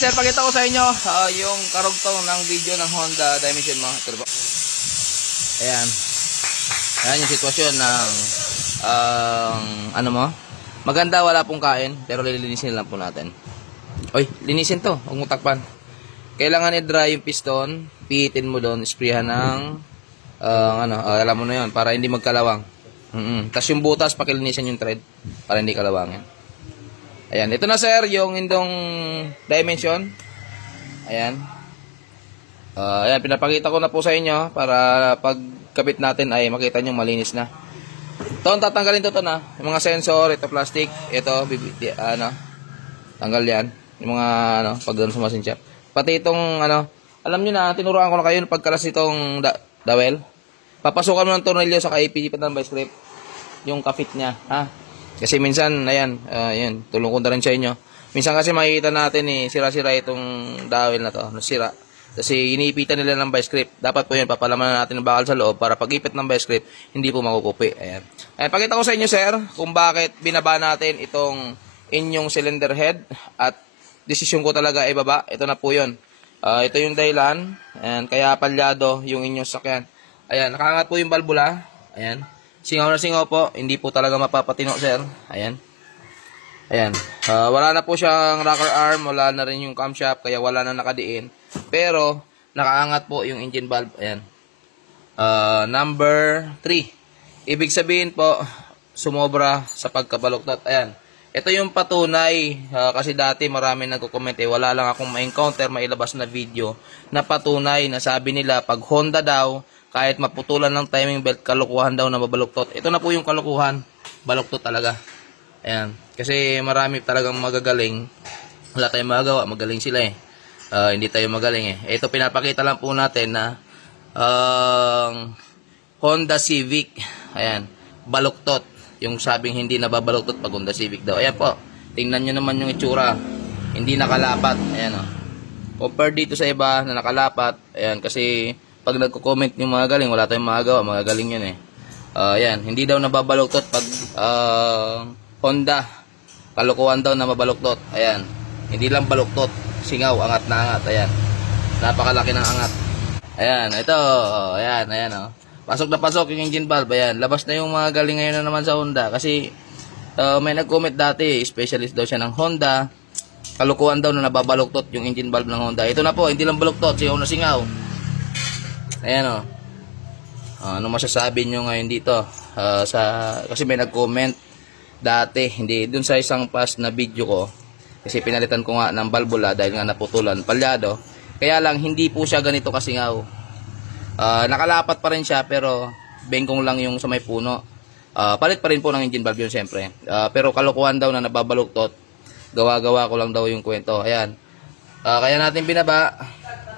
Sir, pakita ko sa inyo yung karugtong ng video ng Honda Dimension mo. Turbo. Ayan. Ayan yung sitwasyon ng ano mo. Maganda, wala pong kain, pero lilinisin lang po natin. Oy, linisin to, huwag mo takpan. Kailangan i-dry yung piston, pihitin mo doon, sprayhan ng alam mo na yun, para hindi magkalawang. Tapos yung butas, pakilinisin yung thread para hindi kalawangin. Ayan, ito na sir, yung indong dimension. Ayan. Ayan, pinapakita ko na po sa inyo para pagkabit natin ay makita nyo malinis na. Ito, tatanggalin to na. Yung mga sensor, ito plastic, ito, tanggal yan. Yung mga, pag doon sa machine shop. Pati itong, alam nyo na, tinuruan ko na kayo pagkalas itong dowel. Papasukan mo ng tornilyo sa APG pattern by script. Yung kafit niya, ha? Kasi minsan, ayan, tulong ko na rin sa inyo. Minsan kasi makikita natin sira-sira itong dowel na to, nasira. Kasi iniipitan nila ng vice grip. Dapat po yan, papalaman na natin ng bakal sa loob para pag-ipit ng vice grip, hindi po makukupi. Ayan. Ayan, pakita ko sa inyo sir, kung bakit binaba natin itong inyong cylinder head at desisyon ko talaga ibaba. Ito na po yun. Ito yung dahilan. Ayan, kaya palyado yung inyong sakyan. Ayan, nakaangat po yung balbula. Ayan. Singaw na singaw po, hindi po talaga mapapatino sir. Ayan. Ayan. Wala na po siyang rocker arm, wala na rin yung camshaft, kaya wala na nakadiin. Pero nakaangat po yung engine valve. Ayan. Number 3. Ibig sabihin po, sumobra sa pagkabaluktot. Ayan. Ito yung patunay, kasi dati marami nagko-comment wala lang akong ma-encounter, mailabas na video na patunay na sabi nila pag Honda daw, kahit maputulan ng timing belt, kalukuhan daw na mabaluktot. Ito na po yung kalukuhan. Baluktot talaga. Ayan. Kasi marami talagang magagaling. Wala tayong magagawa. Magaling sila hindi tayo magaling Ito pinapakita lang po natin na Honda Civic. Ayan. Baluktot. Yung sabing hindi nababaluktot pag Honda Civic daw. Ayan po. Tingnan nyo naman yung itsura. Hindi nakalapat. Ayan o. Compare dito sa iba na nakalapat. Ayan. Kasi pag nagko-comment yung mga galing, wala tayong magagawa, mga galing yun Ayan, hindi daw nababaluktot pag Honda. Kalukuhan daw na mabaluktot. Ayan, hindi lang baluktot, singaw, angat na angat. Ayan, napakalaki ng angat. Ayan, ito, ayan pasok na pasok yung engine valve. Ayan, labas na yung mga galing ngayon na naman sa Honda. Kasi may nag-comment dati, specialist daw siya ng Honda. Kalukuhan daw na nababaluktot yung engine valve ng Honda. Ito na po, hindi lang baluktot, singaw na singaw. Ayan ano masasabi nyo ngayon dito? Kasi may nag-comment dati, hindi dun sa isang past na video ko. Kasi pinalitan ko nga ng balbula dahil nga naputulan, palyado. Kaya lang hindi po siya ganito kasingaw. Nakalapat pa rin siya pero bengkong lang yung sa may puno. Palit pa rin po ng engine valve yun siyempre. Pero kalokohan daw na nababaluktot. Gawa-gawa ko lang daw yung kwento. Ayan. Kaya natin binaba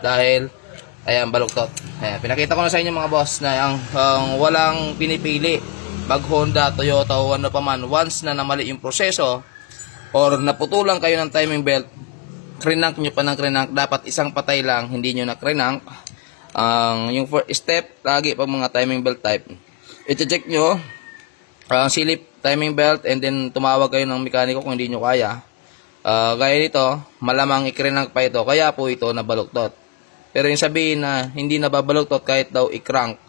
dahil ayan, baluktot. Ayan, pinakita ko na sa inyo mga boss na ang walang pinipili pag Honda, Toyota o ano pa man. Once na namali yung proseso or naputulang kayo ng timing belt, krinank nyo pa ng krinank, dapat isang patay lang, hindi nyo na krinank. Yung first step, lagi pag mga timing belt type, i-check nyo ang silip timing belt and then tumawag kayo ng mekaniko kung hindi nyo kaya. Gaya dito, malamang i-krinank pa ito, kaya po ito nabaluktot. Pero yung sabihin na hindi nababaluktot kahit daw i-crank,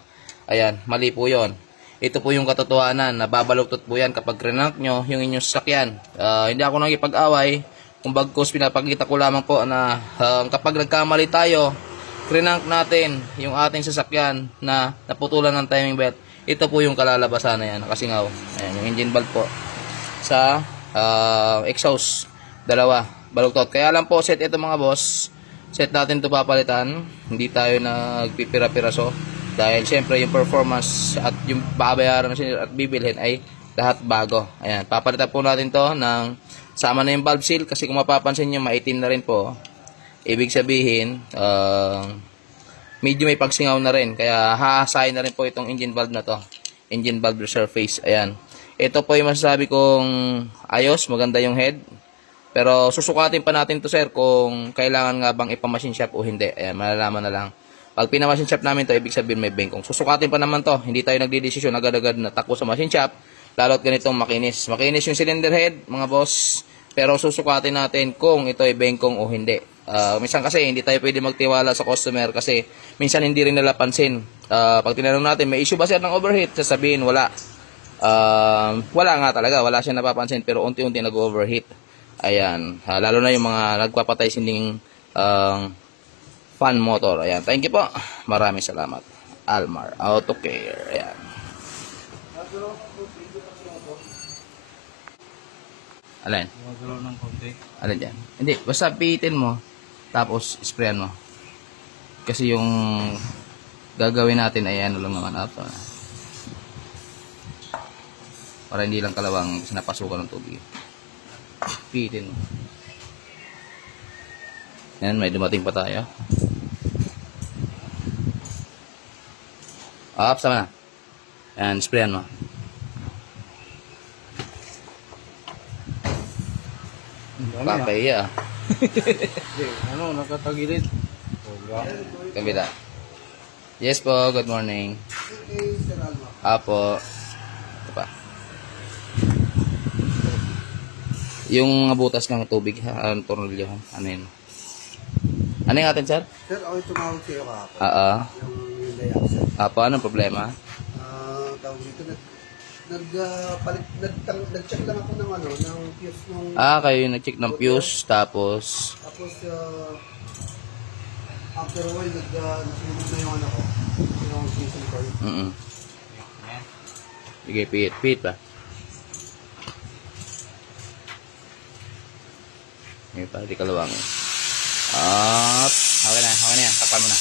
ayan, mali po yon. Ito po yung katotohanan, nababaluktot po yan kapag crank nyo yung inyong sasakyan. Hindi ako nakipag-away, kung bagkus pinapakita ko lamang po na kapag nagkamali tayo, crank natin yung ating sasakyan na naputulan ng timing belt, ito po yung kalalabasan na yan, nakasingaw. Ayan, yung engine valve po. Sa exhaust, dalawa, baluktot. Kaya lang po, set ito mga boss, set natin ito papalitan, hindi tayo nagpipira-piraso dahil syempre yung performance at yung babayaran at bibilhin ay lahat bago. Ayan, papalitan po natin to ng sama na yung valve seal kasi kung mapapansin nyo maitim na rin po. Ibig sabihin medyo may pagsingaw na rin, kaya haasahin na rin po itong engine valve na to, engine valve surface. Ayan, ito po yung masasabi kong ayos, maganda yung head. Pero susukatin pa natin to sir kung kailangan nga bang ipamachine shop o hindi. Ayan, malalaman na lang. Pag pinamachine shop namin to, ibig sabihin may bengkong. Susukatin pa naman to. Hindi tayo nagdidesisyon agad-agad na takbo sa machine shop. Lalo't ganitong makinis. Makinis yung cylinder head, mga boss. Pero susukatin natin kung ito ay bengkong o hindi. Minsan kasi hindi tayo pwede magtiwala sa customer kasi minsan hindi rin nila pansin. Pag tinanong natin, may issue ba sir ng overheat? Sasabihin, wala. Wala nga talaga, wala siya napapansin pero unti-unti nag-overheat. Ayan, lalo na yung mga nagpapatay sinding fan motor. Ayan, thank you po. Maraming salamat. Almar Auto Care. Ayan. Alin? Magalaw ng konti. Alin dyan? Hindi, basta pihitin mo, tapos sprayan mo. Kasi yung gagawin natin ay ano lang naman ito. Para hindi lang kalawang sinapasukan ng tubig. Pihitin mo. Yan, may dumating pa tayo. Up, sama na. Yan, sprayan mo. Papaya. Ano, nakatagilid. Kabila. Yes po, good morning. Apo. Ito pa. Yung butas ng tubig, ang tornilyo, ano yun? Ano yung atin, sir? Sir, ako yung tumawag sa iyo kahapon. Yung Hyundai Accent. Apo, anong problema? Tawag dito, nag-check lang ako ng ano, ng fuse nung... Kayo yung nag-check ng fuse, tapos... Tapos, after a while, nasunog na yung ano ko, yung fusing coil. Sige, pihit pa. Ngayon pa, di kalawang. Up. Okay na yan. Takpan mo na.